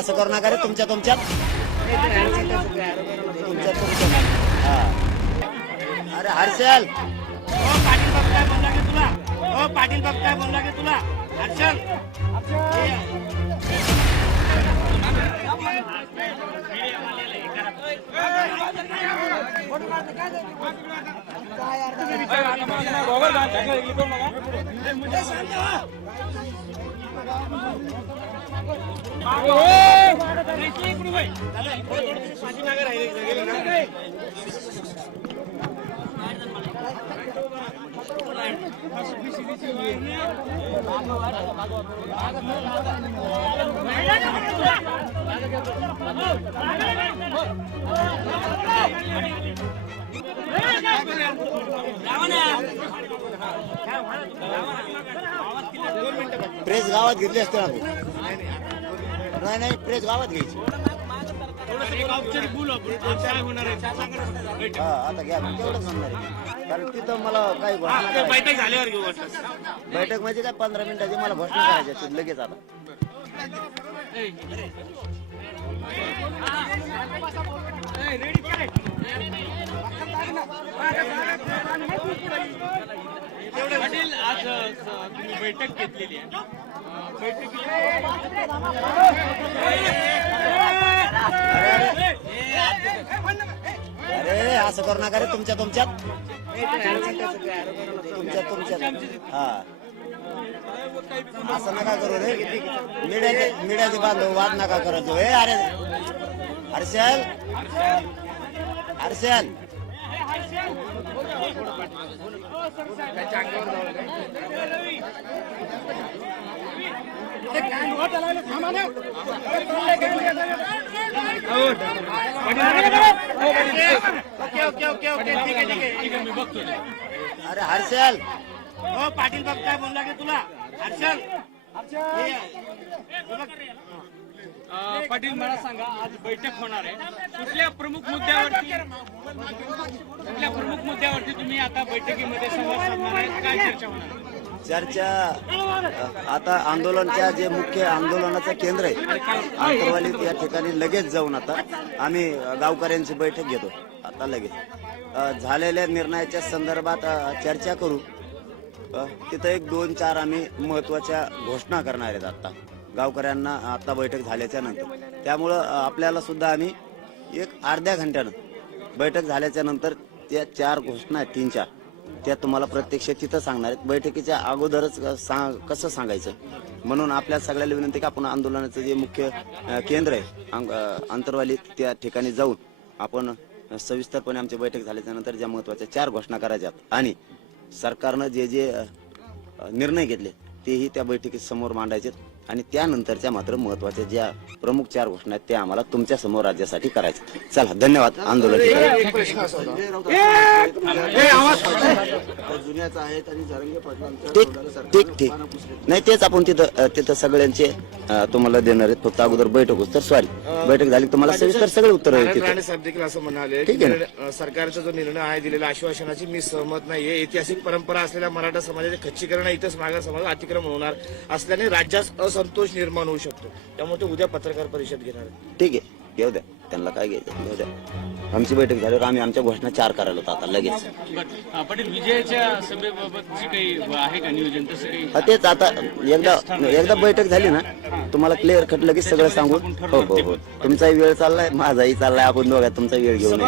असं करू नका रे तुमच्या तुमच्यात. तुमच्या तुमच्यात. हा. अरे हर्षल. ओ पाटील बाप काय बोलला की तुला. ओ पाटील बाप काय बोलला की तुला. हर्षल. प्रेस गावात घेतली असते नाही नाही प्रेस गावात घ्यायची. हा आता घ्या तेवढं सांगणार आहे. कारण तिथं मला काही घोषणा करायची. बैठक झाल्यावर घेऊ वाटलं बैठक म्हणजे काय पंधरा मिनिटाची मला घोषणा करायची आहे, लगेच आता पाटील आज तुम्ही बैठक घेतलेली आहे असं करू नका रे तुमच्या तुमच्यात. तुमच्या तुमच्यात. हा. असं नका करू रे. मीडियाचे मीडियाचे बांधव वाद नका करत जाऊ. ए अरे Harshal. Harshal. Okay okay okay okay ठीक आहे ठीक आहे. मी बघतो. अरे हर्षल. ओ पाटील बाप काय बोलला की तुला? हर्षल. हे, हे पाटील मला सांगा आज बैठक होणार आहे. कुठल्या प्रमुख मुद्द्यावरती कुठल्या प्रमुख मुद्द्यावरती तुम्ही आता बैठकीमध्ये संवाद साधणार आहे? काय चर्चा होणार आहे? चर्चा आता आंदोलनच्या जे मुख्य आंदोलनाचं केंद्र आहे आंतरवाली या ठिकाणी लगेच जाऊन आता आम्ही गावकऱ्यांची बैठक घेतो. आता लगेच. झालेल्या निर्णयाच्या संदर्भात चर्चा करू. तिथं एक दोन चार आम्ही महत्त्वाच्या घोषणा करणार आहेत आत्ता गावकऱ्यांना आत्ता बैठक झाल्याच्यानंतर. त्यामुळं आपल्याला सुद्धा आम्ही एक अर्ध्या घंट्यानं बैठक झाल्याच्यानंतर त्या चार घोषणा आहेत तीन चार त्या तुम्हाला प्रत्यक्ष तिथं सांगणार आहेत. बैठकीच्या अगोदरच सांग कसं सांगायचं? म्हणून आपल्या सगळ्याला विनंती की आपण आंदोलनाचं जे मुख्य केंद्र आहे अंग- त्या ठिकाणी जाऊन आपण सविस्तरपणे आमची बैठक झाल्याच्यानंतर ज्या महत्त्वाच्या चार घोषणा करायच्या आणि सरकारनं जे जे निर्णय घेतले तेही त्या बैठकीत समोर मांडायचे आणि त्यानंतरच्या मात्र महत्त्वाच्या ज्या प्रमुख चार घोषणा आहेत त्या आम्हाला तुमच्यासमोर राज्यासाठी करायचे चला धन्यवाद. आंदोलन असा ठीक ठीक. नाही तेच आपण तिथं तिथं सगळ्यांचे तुम्हाला देणार आहेत. फक्त अगोदर बैठक होत तर सॉरी बैठक झाली तुम्हाला सविस्तर सगळे उत्तर नारायण तिथं राणे साहेब देखील असं म्हणाले की ठीक आहे सरकारचा जो निर्णय आहे दिलेला आश्वासनाची मी सहमत नाहीये ऐतिहासिक परंपरा असलेल्या मराठा समाजाचे खच्चीकरण इथंच मागास समाज अतिक्रमण होणार असल्याने राज्यात असंतोष निर्माण होऊ शकतो. त्यामुळे ते उद्या पत्रकार परिषद घेणार आहेत. ठीक आहे. घेऊ द्या. त्यांना काय घ्यायचं घेऊ द्या. आमची बैठक झाल्यावर आम्ही आमच्या घोषणा चार करायला होतो आता लगेच. बरं. पाटील विजयाच्या काही आहे का नियोजन तसं काही हा, तेच आता एकदा एकदा बैठक झाली ना तुम्हाला क्लिअर कट लगेच सगळं सांगून हो हो हो. तुमचाही वेळ चाललाय माझाही चाललाय. आपण दोघा तुमचा वेळ घेऊन.